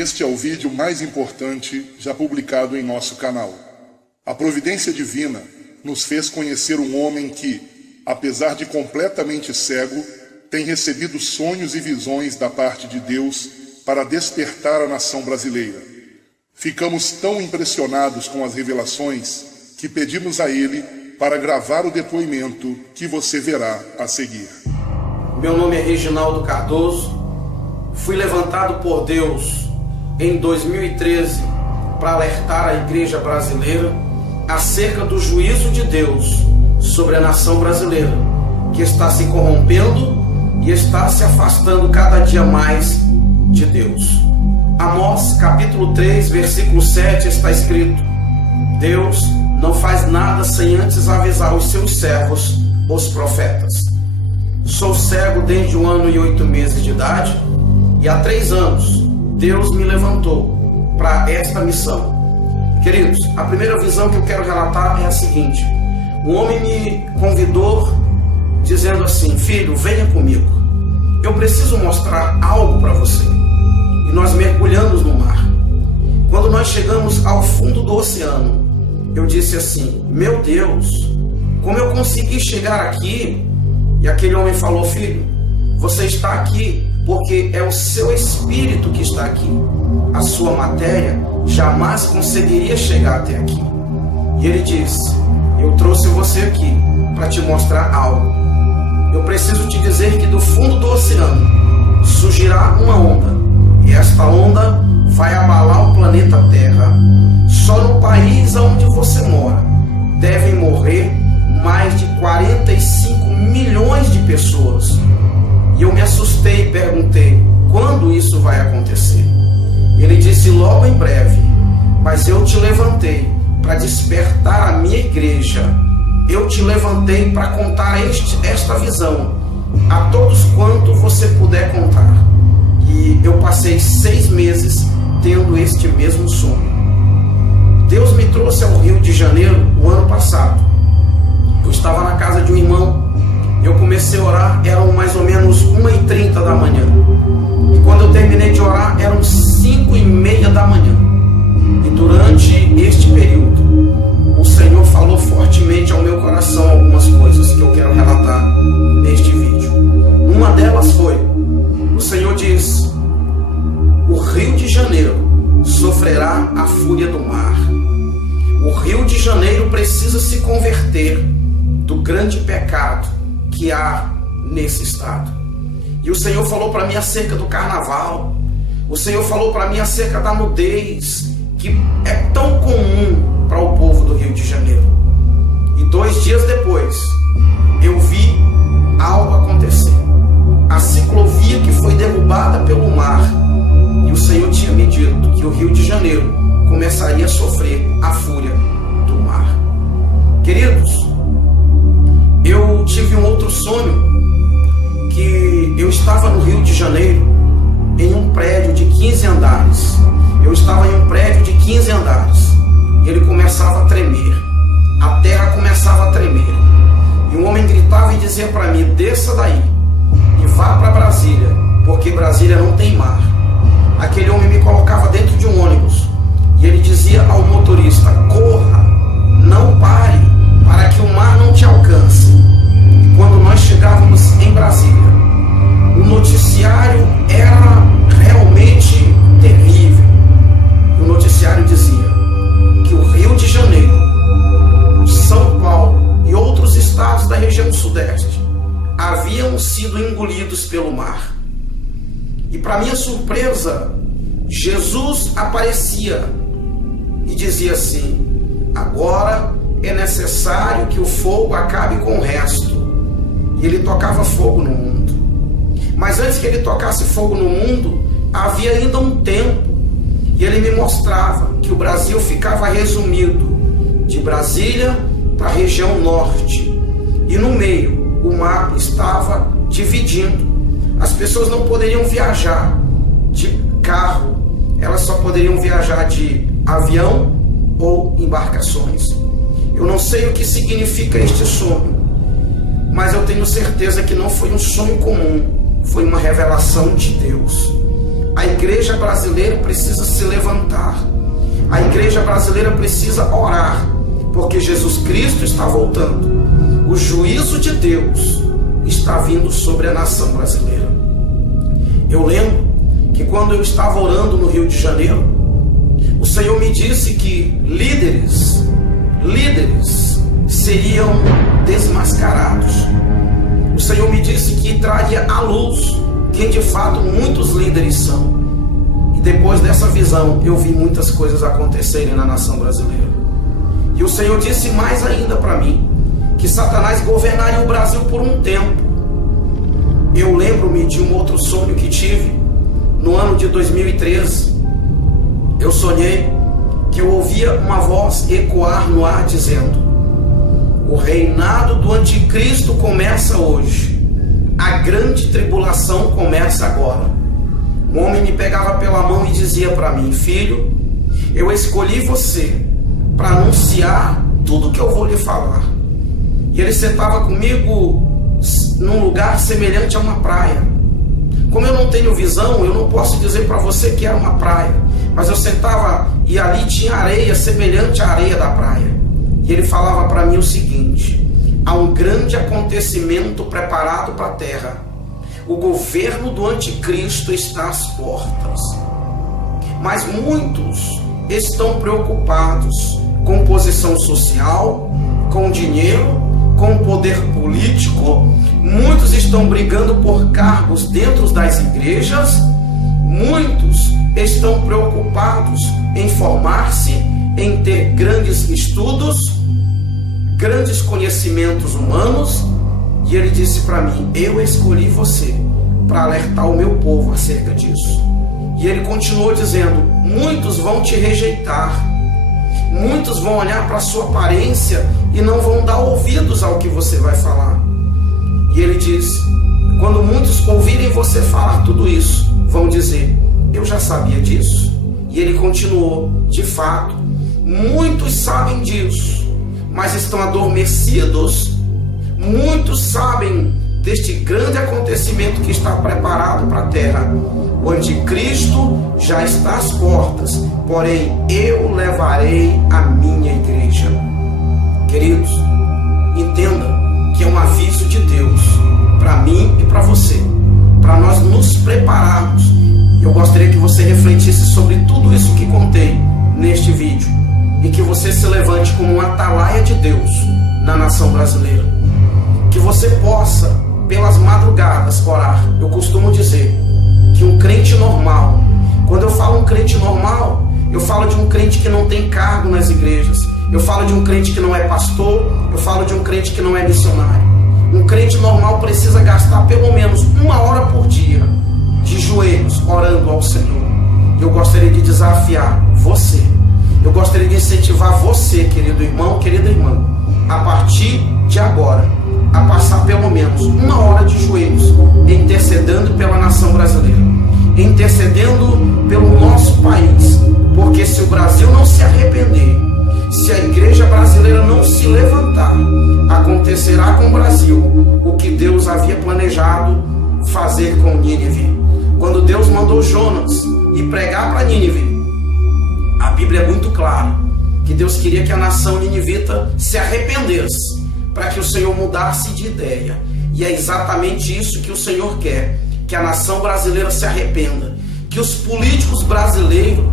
Este é o vídeo mais importante já publicado em nosso canal. A providência divina nos fez conhecer um homem que, apesar de completamente cego, tem recebido sonhos e visões da parte de Deus para despertar a nação brasileira. Ficamos tão impressionados com as revelações que pedimos a ele para gravar o depoimento que você verá a seguir. Meu nome é Reginaldo Cardoso. Fui levantado por Deus em 2013 para alertar a igreja brasileira acerca do juízo de Deus sobre a nação brasileira, que está se corrompendo e está se afastando cada dia mais de Deus. Amós capítulo 3, versículo 7 está escrito: Deus não faz nada sem antes avisar os seus servos, os profetas. Sou cego desde 1 ano e 8 meses de idade, e há 3 anos Deus me levantou para esta missão. Queridos, a primeira visão que eu quero relatar é a seguinte: um homem me convidou dizendo assim: filho, venha comigo, eu preciso mostrar algo para você. E nós mergulhamos no mar. Quando nós chegamos ao fundo do oceano, eu disse assim: meu Deus, como eu consegui chegar aqui? E aquele homem falou: filho, você está aqui porque é o seu espírito que está aqui. A sua matéria jamais conseguiria chegar até aqui. E ele disse: eu trouxe você aqui para te mostrar algo. Eu preciso te dizer que do fundo do oceano surgirá uma onda, e esta onda vai abalar o planeta Terra. Só no país onde você mora devem morrer mais de 45 milhões de pessoas. E eu me assustei e perguntei: quando isso vai acontecer? Ele disse: logo em breve. Mas eu te levantei para despertar a minha igreja. Eu te levantei para contar esta visão a todos quanto você puder contar. E eu passei 6 meses tendo este mesmo sonho. Deus me trouxe ao Rio de Janeiro o ano passado. Eu estava na casa de um irmão. Eu comecei a orar, eram mais ou menos 1h30 da manhã. E quando eu terminei de orar, eram 5h30 da manhã. E durante este período, o Senhor falou fortemente ao meu coração algumas coisas que eu quero relatar neste vídeo. Uma delas foi: o Senhor diz, o Rio de Janeiro sofrerá a fúria do mar. O Rio de Janeiro precisa se converter do grande pecado que há nesse estado. E o Senhor falou para mim acerca do carnaval. O Senhor falou para mim acerca da nudez, que é tão comum para o povo do Rio de Janeiro. E 2 dias depois, eu vi algo acontecer. A ciclovia que foi derrubada pelo mar. E o Senhor tinha me dito que o Rio de Janeiro começaria a sofrer a fúria do mar. Queridos, eu tive um outro sonho, que eu estava no Rio de Janeiro, em um prédio de 15 andares. Eu estava em um prédio de 15 andares, e ele começava a tremer. A terra começava a tremer. E um homem gritava e dizia para mim: desça daí e vá para Brasília, porque Brasília não tem mar. Aquele homem me colocava dentro de um ônibus, e ele dizia ao motorista: corra, não pare, para que o mar não te alcance. E quando nós chegávamos em Brasília, o noticiário era realmente terrível. O noticiário dizia que o Rio de Janeiro, São Paulo e outros estados da região sudeste haviam sido engolidos pelo mar. E para minha surpresa, Jesus aparecia e dizia assim: agora é necessário que o fogo acabe com o resto. E ele tocava fogo no mundo. Mas antes que ele tocasse fogo no mundo, havia ainda um tempo. E ele me mostrava que o Brasil ficava resumido de Brasília para a região norte. E no meio, o mar estava dividindo. As pessoas não poderiam viajar de carro, elas só poderiam viajar de avião ou embarcações. Eu não sei o que significa este sonho, mas eu tenho certeza que não foi um sonho comum, foi uma revelação de Deus. A igreja brasileira precisa se levantar. A igreja brasileira precisa orar, porque Jesus Cristo está voltando. O juízo de Deus está vindo sobre a nação brasileira. Eu lembro que quando eu estava orando no Rio de Janeiro, o Senhor me disse que líderes seriam desmascarados. O Senhor me disse que traria à luz quem de fato muitos líderes são. E depois dessa visão, eu vi muitas coisas acontecerem na nação brasileira. E o Senhor disse mais ainda para mim, que Satanás governaria o Brasil por um tempo. Eu lembro-me de um outro sonho que tive no ano de 2013. Eu sonhei que eu ouvia uma voz ecoar no ar dizendo: o reinado do anticristo começa hoje. A grande tribulação começa agora. Um homem me pegava pela mão e dizia para mim: filho, eu escolhi você para anunciar tudo que eu vou lhe falar. E ele sentava comigo num lugar semelhante a uma praia. Como eu não tenho visão, eu não posso dizer para você que era uma praia, mas eu sentava e ali tinha areia semelhante à areia da praia. E ele falava para mim o seguinte: há um grande acontecimento preparado para a terra. O governo do anticristo está às portas. Mas muitos estão preocupados com posição social, com dinheiro, com poder político. Muitos estão brigando por cargos dentro das igrejas. Muitos estão preocupados em formar-se, em ter grandes estudos, grandes conhecimentos humanos. E ele disse para mim: eu escolhi você para alertar o meu povo acerca disso. E ele continuou dizendo: muitos vão te rejeitar, muitos vão olhar para a sua aparência e não vão dar ouvidos ao que você vai falar. E ele disse: quando muitos ouvirem você falar tudo isso, vão dizer: eu já sabia disso. E ele continuou: de fato, muitos sabem disso, mas estão adormecidos. Muitos sabem deste grande acontecimento que está preparado para a terra. O anticristo já está às portas, porém eu levarei a minha igreja. Queridos, entenda que é um aviso de Deus para mim e para você, para nós nos prepararmos. Eu gostaria que você refletisse sobre tudo isso que contei neste vídeo e que você se levante como um atalaia de Deus na nação brasileira. Que você possa, pelas madrugadas, orar. Eu costumo dizer que um crente normal, quando eu falo um crente normal, eu falo de um crente que não tem cargo nas igrejas, eu falo de um crente que não é pastor, eu falo de um crente que não é missionário. Um crente normal precisa gastar pelo menos 1 hora por dia de joelhos orando ao Senhor. Eu gostaria de desafiar você, eu gostaria de incentivar você, querido irmão, querida irmã, a partir de agora, a passar pelo menos 1 hora de joelhos, intercedendo pela nação brasileira, intercedendo pelo nosso país, porque se o Brasil não se arrepender, se a igreja brasileira não se levantar, acontecerá com o Brasil o que Deus havia planejado fazer com Nínive. Quando Deus mandou Jonas ir pregar para Nínive, a Bíblia é muito clara que Deus queria que a nação ninivita se arrependesse, para que o Senhor mudasse de ideia. E é exatamente isso que o Senhor quer, que a nação brasileira se arrependa, que os políticos brasileiros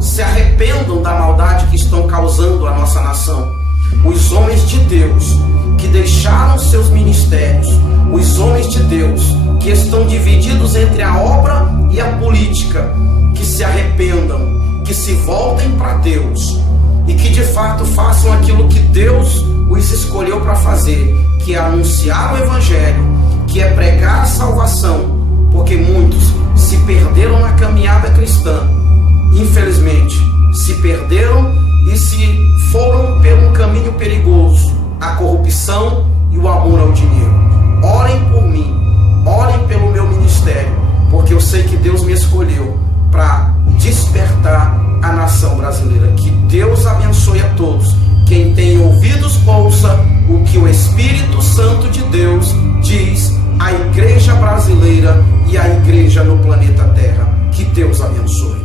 se arrependam da maldade que estão causando à nossa nação. Os homens de Deus que deixaram seus ministérios, os homens de Deus que estão divididos entre a obra e a política, que se arrependam, que se voltem para Deus e que de fato façam aquilo que Deus os escolheu para fazer, que é anunciar o Evangelho, que é pregar a salvação, porque muitos se perderam na caminhada cristã, infelizmente se perderam e se foram por um caminho perigoso, a corrupção e o amor ao dinheiro. Orem por mim, orem pelo meu ministério, porque eu sei que Deus me escolheu para despertar a nação brasileira. Que Deus abençoe a todos. Quem tem ouvidos, ouça o que o Espírito Santo de Deus diz à igreja brasileira e à igreja no planeta Terra. Que Deus abençoe.